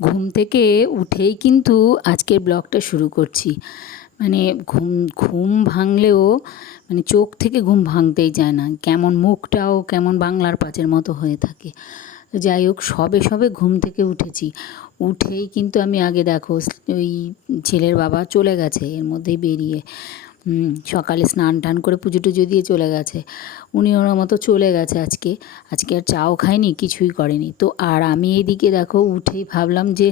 ঘুম থেকে উঠেই কিন্তু আজকের ব্লগটা শুরু করছি। মানে ঘুম ঘুম ভাঙলেও মানে চোখ থেকে ঘুম ভাঙতেই চায় না, কেমন মুখটাও কেমন বাংলার পাঁচের মতো হয়ে থাকে। তো যাই হোক, সবে সবে ঘুম থেকে উঠেছি। উঠেই কিন্তু আমি আগে দেখো ওই ছেলের বাবা চলে গেছে এর মধ্যেই বেরিয়ে। সকালে স্নান টান করে পুজো টুজো দিয়ে চলে গেছে। উনি ওনার মতো চলে গেছে আজকে। আজকে আর চাও খায়নি, কিছুই করেনি। তো আর আমি এদিকে দেখো উঠেই ভাবলাম যে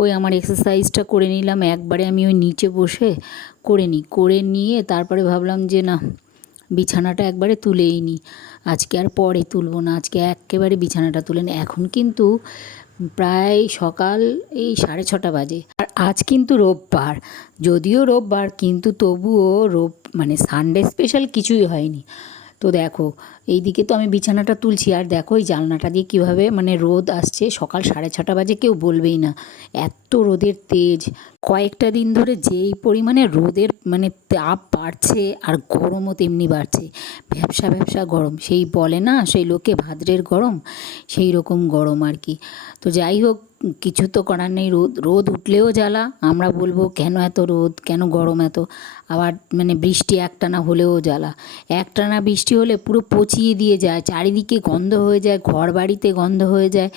ওই আমার এক্সারসাইজটা করে নিলাম একবারে। আমি ওই নিচে বসে করে নিয়ে তারপরে ভাবলাম যে না, বিছানাটা একবারে তুলেই নিই। আজকে আর পরে তুলব না, আজকে একেবারে বিছানাটা তুলে নিই। এখন কিন্তু প্রায় সকাল এই 6:30 বাজে। আর আজ কিন্তু রোববার, যদিও রোববার কিন্তু তবুও মানে সানডে স্পেশাল কিছুই হয়নি। তো দেখো এইদিকে তো আমি বিছানাটা তুলছি, আর দেখো এই জানলাটা দিয়ে কীভাবে মানে রোদ আসছে। সকাল 6:30 বাজে, কেউ বলবেই না এত রোদের তেজ। কয়েকটা দিন ধরে যেই পরিমাণে রোদের মানে তাপ বাড়ছে, আর গরমও তেমনি বাড়ছে। ভ্যাপসা ভ্যাপসা গরম, সেই বলে না সেই লোকে ভাদ্রের গরম, সেই রকম গরম আর কি। তো যাই হোক, কিছু তো করার নেই। রোদ রোদ উঠলেও জ্বালা, আমরা বলবো কেন এত রোদ, কেন গরম এত। আবার মানে বৃষ্টি একটানা হলেও জ্বালা। একটানা বৃষ্টি হলে পুরো পচিয়ে দিয়ে যায়, চারিদিকে গন্ধ হয়ে যায়, ঘর বাড়িতে গন্ধ হয়ে যায়।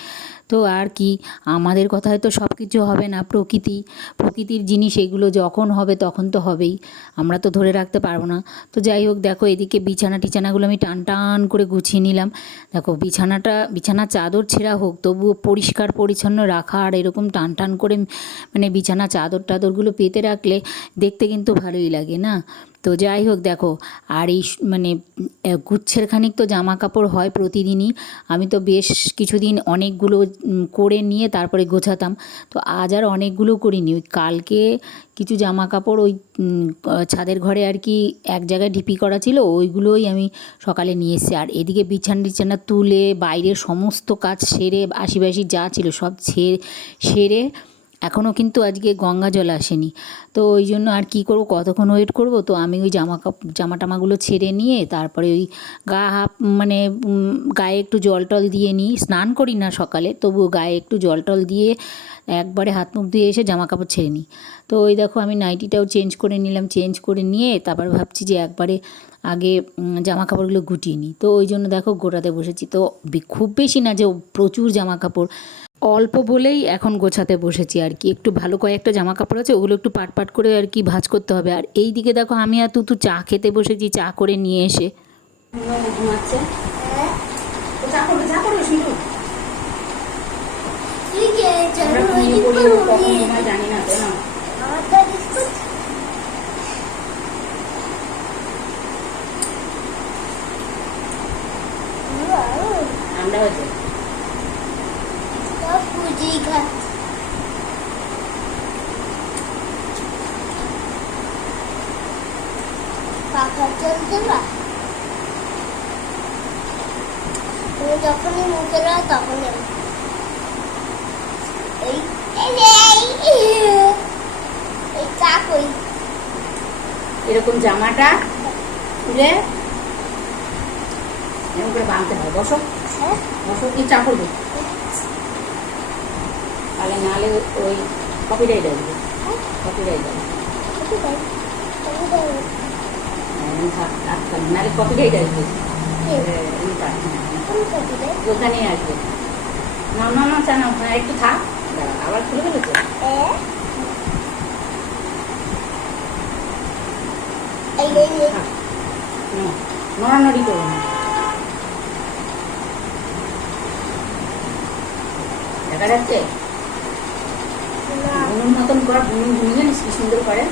তো আর কি, আমাদের কথায় তো সব কিছু হবে না। প্রকৃতির জিনিস এগুলো, যখন হবে তখন তো হবেই, আমরা তো ধরে রাখতে পারবো না। তো যাই হোক, দেখো এদিকে বিছানাগুলো আমি টান টান করে গুছিয়ে নিলাম। দেখো বিছানার চাদর ছেঁড়া হোক, তবুও পরিষ্কার পরিচ্ছন্ন রাখা আর এরকম টান টান করে মানে বিছানা চাদরগুলো পেতে রাখলে দেখতে কিন্তু ভালোই লাগে না। তো যাই হোক দেখো, আর এই মানে গুচ্ছের খানিক তো জামা কাপড় হয় প্রতিদিনই। আমি তো বেশ কিছুদিন অনেকগুলো করে নিয়ে তারপরে গোছাতাম। তো আজ আর অনেকগুলো করিনি। ওই কালকে কিছু জামা কাপড় ওই ছাদের ঘরে আর কি এক জায়গায় ঢিপি করা ছিল, ওইগুলোই আমি সকালে নিয়ে এসেছি। আর এদিকে বিছানা তুলে বাইরের সমস্ত কাজ সেরে আশিবাসি যা ছিল সব সেরে এখনও কিন্তু আজকে গঙ্গা জল আসেনি। তো ওই জন্য আর কি করব, কতক্ষণ ওয়েট করব। তো আমি ওই জামা টামাগুলো ছেড়ে নিয়ে তারপরে ওই মানে গায়ে একটু জল টল দিয়ে নিই। স্নান করি না সকালে, তবুও গায়ে একটু জল টল দিয়ে একবারে হাত মুখ ধুয়ে এসে জামা কাপড় ছেড়ে নিই। তো ওই দেখো আমি নাইটিটাও চেঞ্জ করে নিলাম। চেঞ্জ করে নিয়ে তারপর ভাবছি যে একবারে আগে জামা কাপড়গুলো গুটিয়ে নিই। তো ওই জন্য দেখো গোটাতে বসেছি। তো খুব বেশি না যে প্রচুর জামা কাপড়, অল্প বলেই এখন গোছাতে বসেছি আর কি। একটু ভালো কয়েকটা জামা কাপড় আছে, ওগুলো একটু পাট পাট করে আর কি ভাঁজ করতে হবে। আর এই দিকে দেখো আমি আর তুতু চা খেতে বসেছি, চা করে নিয়ে এসে ঘুমাচ্ছে। জানি না তো না, ঠান্ডা হয়েছে। পাখা চলছে না, তুমি যখনই মুখে না তখনই এই চাকই এরকম জামাটা খুলে এরকম করে বাঁধতে হয়। বসো বসো, কি চা করবে? তাহলে নাহলে ওই কপিরাইট আসবে, কপিরাইট আসবে, নাহলে কপিরাইট আসবে, দোকানে আসবে। না না না, চা না, একটু থাক, আবার খুলে ফেলেছে। নড়ানড়ি করো না, দেখা যাচ্ছে বুনুর মতন কর। বুনু জানিস কি সুন্দর করে।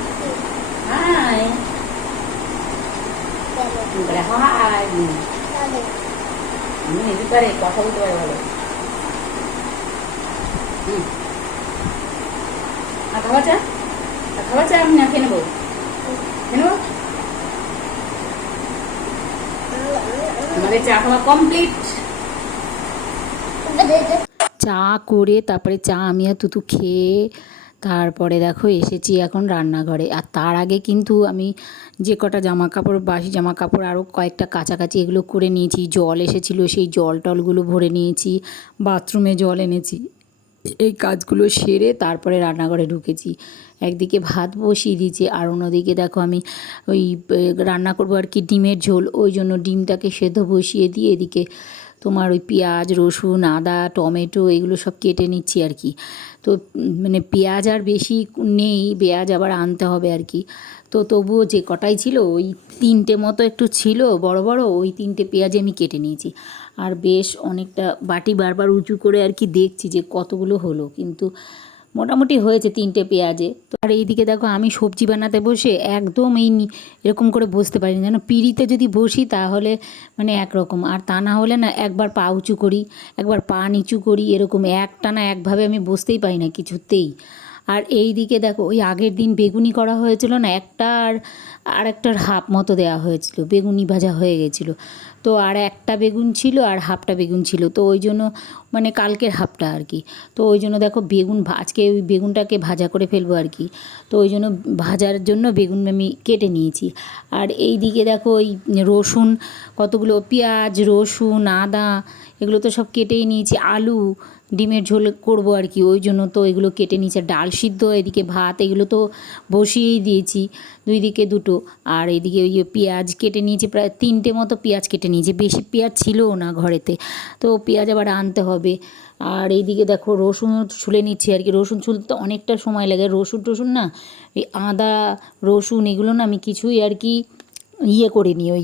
হাই করে, হাই বুনু এদিকে পারে, কথা বলতে পারে ভালো। আর খাওয়া চা আমি না খেয়ে নেবো, খেয়ে নেবো। আমাদের চা খাওয়া কমপ্লিট। চা করে তারপরে চা আমি আর তুতু খেয়ে তারপরে দেখো এসেছি এখন রান্নাঘরে। আর তার আগে কিন্তু আমি যে কটা জামা কাপড়, বাসি জামা কাপড় আরও কয়েকটা কাচাকাচি এগুলো করে নিয়েছি। জল এসেছিলো, সেই জল টলগুলো ভরে নিয়েছি। বাথরুমে জল এনেছি, এই কাজগুলো সেরে তারপরে রান্নাঘরে ঢুকেছি। একদিকে ভাত বসিয়ে দিয়েছি আর অন্যদিকে দেখো আমি ওই রান্না করবো আর কি ডিমের ঝোল, ওই জন্য ডিমটাকে সেদ্ধ বসিয়ে দিয়ে এদিকে তোমার ওই পেঁয়াজ রসুন আদা টমেটো এগুলো সব কেটে নিচ্ছি আর কি। তো মানে পেঁয়াজ আর বেশি নেই, পেঁয়াজ আবার আনতে হবে আর কি। তো তবুও যে কটাই ছিল ওই 3টে মতো একটু ছিল বড় বড়, ওই 3টে পেঁয়াজ আমি কেটে নিয়েছি। আর বেশ অনেকটা বাটি বারবার উঁচু করে আর কি দেখছি যে কতগুলো হলো, কিন্তু মোটামুটি হয়েছে 3টে পেঁয়াজে। তো আর এইদিকে দেখো আমি সবজি বানাতে বসে একদম এরকম করে বসতে পারি না, যেন পিঁড়িতে যদি বসি তাহলে মানে একরকম, আর তা না হলে না একবার পা উঁচু করি একবার পা নিচু করি, এরকম একটানা একভাবে আমি বসতেই পারি না কিছুতেই। আর এই দিকে দেখো ওই আগের দিন বেগুনি করা হয়েছিল না, একটা আর একটার হাফ মতো দেওয়া হয়েছিল, বেগুনি ভাজা হয়ে গেছিলো। তো আর একটা বেগুন ছিল আর হাফটা বেগুন ছিল, তো ওই জন্য মানে কালকের হাফটা আর কি। তো ওই জন্য দেখো আজকে ওই বেগুনটাকে ভাজা করে ফেলবো আর কি। তো ওই জন্য ভাজার জন্য বেগুন আমি কেটে নিয়েছি। আর এই দিকে দেখো ওই রসুন কতগুলো, পেঁয়াজ রসুন আদা এগুলো তো সব কেটেই নিয়েছি, আলু ডিমের ঝোল করব আর কি, ওই জন্য তো এগুলো কেটে নিয়েছি। আর ডাল সিদ্ধ এদিকে ভাত এগুলো তো বসিয়েই দিয়েছি, দুই দিকে দুটো। আর এইদিকে ওই পেঁয়াজ কেটে নিয়েছি, প্রায় 3টে মতো পেঁয়াজ কেটে নিয়েছি, বেশি পেঁয়াজ ছিলও না ঘরেতে, তো পেঁয়াজ আবার আনতে হবে। আর এইদিকে দেখো রসুন ছুলে নিচ্ছি আর কি, রসুন ছুলতে তো অনেকটা সময় লাগে, রসুন না এই আদা রসুন এগুলো না আমি কিছুই আর কি করে নিই, ওই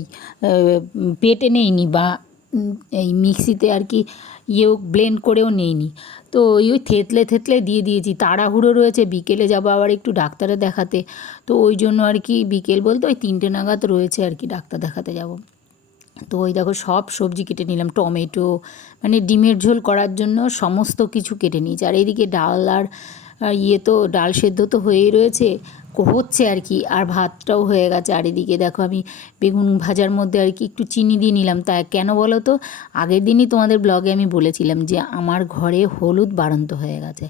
বেটে নেইনি বা এই মিক্সিতে আর কি ব্লেন্ড করেও নেইনি। তো ওই থেতলে থেতলে দিয়ে দিয়েছি, তাড়াহুড়ো রয়েছে, বিকেলে যাবো আবার একটু ডাক্তারে দেখাতে। তো ওই জন্য আর কি বিকেল বলতে ওই 3টে নাগাদ রয়েছে আর কি ডাক্তার দেখাতে যাব। তো ওই দেখো সব সবজি কেটে নিলাম, টমেটো মানে ডিমের ঝোল করার জন্য সমস্ত কিছু কেটে নিয়েছি। আর এইদিকে ডাল আর তো ডাল সেদ্ধ তো হয়েই রয়েছে, হচ্ছে আর কি, আর ভাতটাও হয়ে গেছে। আর এদিকে দেখো আমি বেগুন ভাজার মধ্যে আর কি একটু চিনি দিয়ে নিলাম, তা কেন বলো তো, আগের দিনই তোমাদের ব্লগে আমি বলেছিলাম যে আমার ঘরে হলুদ বাড়ন্ত হয়ে গেছে।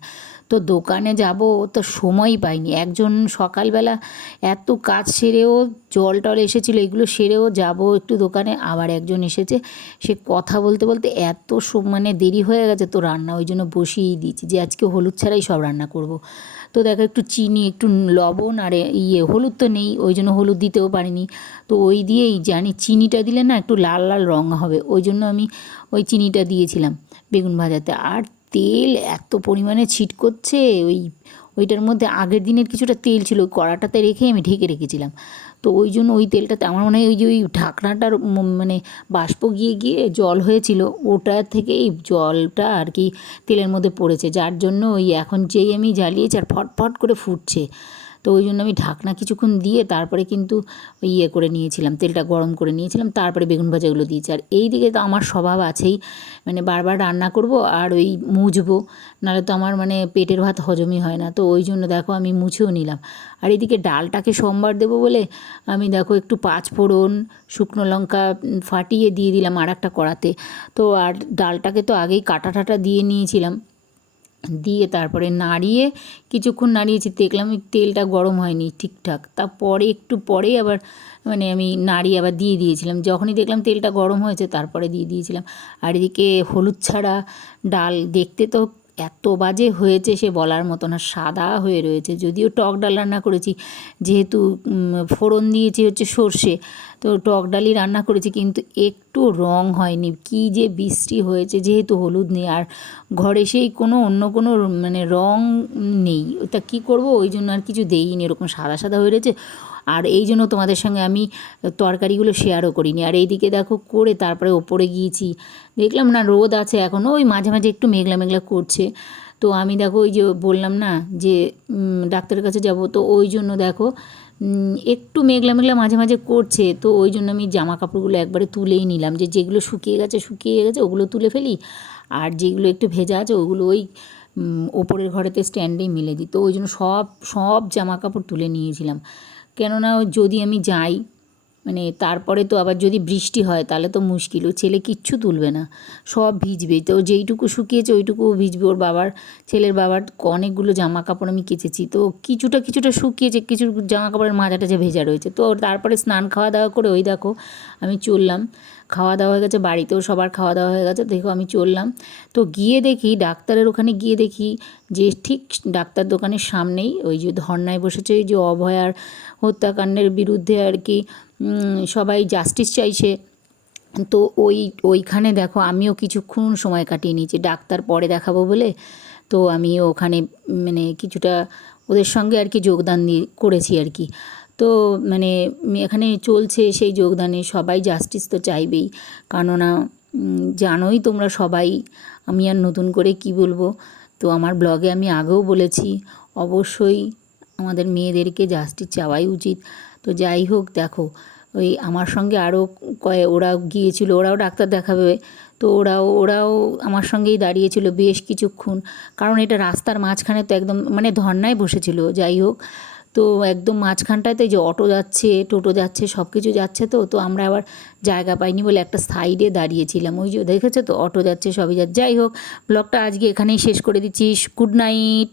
তো দোকানে যাব তো সময়ই পাইনি, একজন সকালবেলা এত কাজ সেরেও জল টল এসেছিলো এগুলো সেরেও যাব একটু দোকানে, আবার একজন এসেছে, সে কথা বলতে বলতে এত মানে দেরি হয়ে গেছে, তো রান্না ওই জন্য বসিয়েই দিয়েছি যে আজকে হলুদ ছাড়াই সব রান্না করব। তো দেখো একটু চিনি একটু লবণ আর হলুদ তো নেই, ওই জন্য হলুদ দিতেও পারিনি। তো ওই দিয়েই জানি চিনিটা দিলে না একটু লাল লাল রঙ হবে, ওই জন্য আমি ওই চিনিটা দিয়েছিলাম বেগুন ভাজাতে। আর তেল এত পরিমাণে ছিট করছে, ওইটার মধ্যে আগের দিনের কিছুটা তেল ছিল, ওই কড়াটাতে রেখে আমি ঢেকে রেখেছিলাম। তো ওই জন্য ওই তেলটাতে আমার মনে হয় ওই ঢাকনাটার মানে বাষ্প গিয়ে গিয়ে জল হয়েছিল, ওটা থেকে এই জলটা আর কি তেলের মধ্যে পড়েছে, যার জন্য ওই এখন যেই আমি জ্বালিয়েছি আর ফটফট করে ফুটছে। তো ওই জন্য আমি ঢাকনা কিছুক্ষণ দিয়ে তারপরে কিন্তু ওই করে নিয়েছিলাম, তেলটা গরম করে নিয়েছিলাম, তারপরে বেগুন ভাজাগুলো দিয়েছি। আর এই দিকে তো আমার স্বভাব আছেই, মানে বারবার রান্না করব আর ওই মুছবো, নাহলে তো আমার মানে পেটের ভাত হজমই হয় না। তো ওই জন্য দেখো আমি মুছেও নিলাম। আর এদিকে ডালটাকে সোমবার দেবো বলে আমি দেখো একটু পাঁচফোড়ন শুকনো লঙ্কা ফাটিয়ে দিয়ে দিলাম আর একটা কড়াতে। তো আর ডালটাকে তো আগেই কাটা টাটা দিয়ে নিয়েছিলাম, দিয়ে তারপরে নাড়িয়ে কিছুক্ষণ নাড়িয়েছি, দেখলাম তেলটা গরম হয়নি ঠিকঠাক, তারপরে একটু পরেই আবার মানে আমি নাড়িয়ে আবার দিয়ে দিয়েছিলাম, যখনই দেখলাম তেলটা গরম হয়েছে তারপরে দিয়ে দিয়েছিলাম। আর এদিকে হলুদ ছাড়া ডাল দেখতে তো এত বাজে হয়েছে সে বলার মতো না, সাদা হয়ে রয়েছে, যদিও টক ডাল রান্না করেছি, যেহেতু ফোড়ন দিয়েছি হচ্ছে সর্ষে, তো টক ডালই রান্না করেছি, কিন্তু একটু রং হয়নি, কী যে বিশ্রী হয়েছে, যেহেতু হলুদ নেই আর ঘরে সেই কোনো অন্য কোনো মানে রং নেই, ওটা কী করব, ওই জন্য আর কিছু দেইনি, এরকম সাদা সাদা হয়ে রয়েছে। আর এই জন্য তোমাদের সঙ্গে আমি তরকারিগুলো শেয়ারও করিনি। আর এইদিকে দেখো করে তারপরে ওপরে গিয়েছি, দেখলাম না রোদ আছে এখনও, ওই মাঝে মাঝে একটু মেঘলা মেঘলা করছে। তো আমি দেখো ওই যে বললাম না যে ডাক্তারের কাছে যাব, তো ওই জন্য দেখো একটু মেঘলা মেঘলা মাঝে মাঝে করছে, তো ওই জন্য আমি জামা কাপড়গুলো একবারে তুলেই নিলাম, যেগুলো শুকিয়ে গেছে ওগুলো তুলে ফেলি, আর যেগুলো একটু ভেজা আছে ওগুলো ওই ওপরের ঘরেতে স্ট্যান্ডেই মেলে দিই। তো ওই জন্য সব সব জামা কাপড় তুলে নিয়েছিলাম, কেননা যদি আমি যাই মানে তারপরে তো আবার যদি বৃষ্টি হয় তাহলে তো মুশকিল, ও ছেলে কিচ্ছু তুলবে না, সব ভিজবে, তো যেইটুকু শুকিয়েছে ওইটুকুও ভিজবে। ওর ছেলের বাবার অনেকগুলো জামা কাপড় আমি কেচেছি, তো কিছুটা কিছুটা শুকিয়েছে, কিছু জামা কাপড়ের মাঝাটা যে ভেজা রয়েছে। তো তারপরে স্নান খাওয়া দাওয়া করে ওই দেখো আমি চললাম খাওয়া দাওয়া হয়ে গেছে, বাড়িতেও সবার খাওয়া দাওয়া হয়ে গেছে। দেখো আমি চললাম, তো গিয়ে দেখি ডাক্তারের ওখানে গিয়ে দেখি যে ঠিক ডাক্তার দোকানের সামনেই ওই যে ধর্নায় বসেছে ওই যে অভয়ার হত্যাকাণ্ডের বিরুদ্ধে আর কি সবাই জাস্টিস চাইছে। তো ওইখানে দেখো আমিও কিছুক্ষণ সময় কাটিয়ে নিয়েছি, ডাক্তার পরে দেখাবো বলে। তো আমিও ওখানে মানে কিছুটা ওদের সঙ্গে আর কি যোগদান দিয়ে করেছি আর কি। তো মানে এখানে চলছে সেই যোগদানে, সবাই জাস্টিস তো চাইবেই, কেননা জানোই তোমরা সবাই, আমি আর নতুন করে কি বলবো। তো আমার ব্লগে আমি আগেও বলেছি অবশ্যই আমাদের মেয়েদেরকে জাস্টিস চাওয়াই উচিত। তো যাই হোক, দেখো ওই আমার সঙ্গে আরও ওরা গিয়েছিল, ওরাও ডাক্তার দেখাবে, তো ওরাও আমার সঙ্গেই দাঁড়িয়েছিল বেশ কিছুক্ষণ, কারণ এটা রাস্তার মাঝখানে তো একদম মানে ধর্নায় বসেছিল। যাই হোক, তো একদম মাঝখানটাতে যে অটো যাচ্ছে, টোটো যাচ্ছে, সব কিছু যাচ্ছে, তো আমরা আবার জায়গা পাইনি বলে একটা সাইডে দাঁড়িয়েছিলাম। ওই যে দেখেছো তো অটো যাচ্ছে, সবই যাচ্ছে। যাই হোক, ব্লগটা আজকে এখানেই শেষ করে দিচ্ছি। Good night.